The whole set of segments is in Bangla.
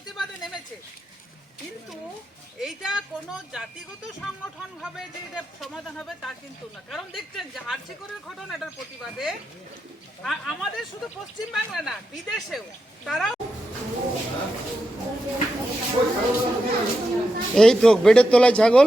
প্রতিবাদে নেমেছে। কিন্তু এইটা কোনো জাতিগত সংগঠন ভাবে যে এটা সমাধান হবে তা কিন্তু না। কারণ দেখছেন যে আর্চিকরের ঘটনা এটার প্রতিবাদে আ- আমাদের শুধু পশ্চিম বাংলা না বিদেশেও তারাও এই তো বেডের তলায় ছাগল।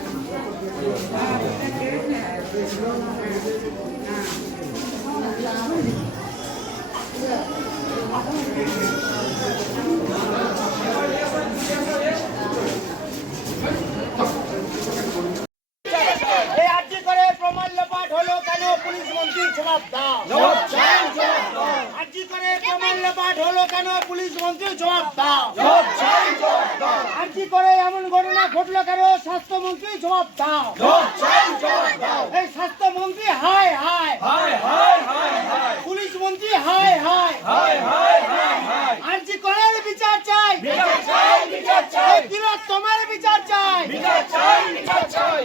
আর্জি করে প্রমাণ লোপাট হলো বিচার চাই তিলোত্তমার বিচার চাই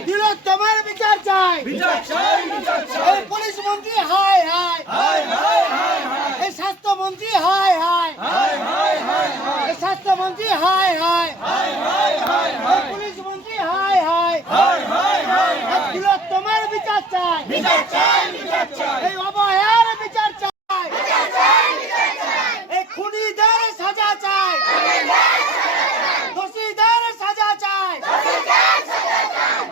তিলোত্তমার বিচার চাই পুলিশ মন্ত্রী হায় হায় এই স্বাস্থ্যমন্ত্রী হায় হায়। স্বাস্থ্যমন্ত্রী হায় হায়। পুলিশ মন্ত্রী হায় হায়। তিলোত্তমার বিচার চাই। এই অবহেয়ার বিচার চাই। এই খুনিদের সাজা চাই। দোষীদের সাজা চাই।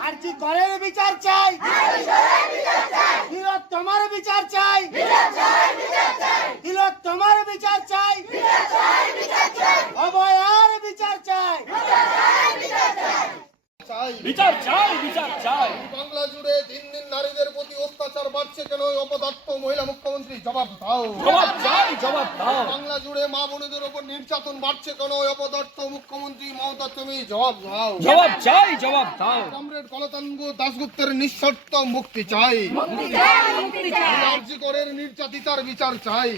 আর কি করের বিচার চাই তিলোত্তমার বিচার চাই তিলোত্তমার বিচার চাই অভয়ার বিচার চাই বিচার চাই বিচার চাই। বাংলা জুড়ে দিন দিন নারীদের প্রতি অত্যাচার বাড়ছে কেন? ওই অপদার্থ মহিলা মুখ্যমন্ত্রী জবাব দাও। জবাব চাই জবাব দাও। বাংলা জুড়ে মা বোনেদের উপর নির্যাতন বাড়ছে কেন? ওই অপদার্থ মুখ্যমন্ত্রী মমতা তুমি জবাব দাও। জবাব চাই জবাব দাও। কমরেড কলতাঙ্গ দাসগুপ্তের নিঃশর্ত মুক্তি চাই। রাজ্যকরের নির্যাতিতার বিচার চাই।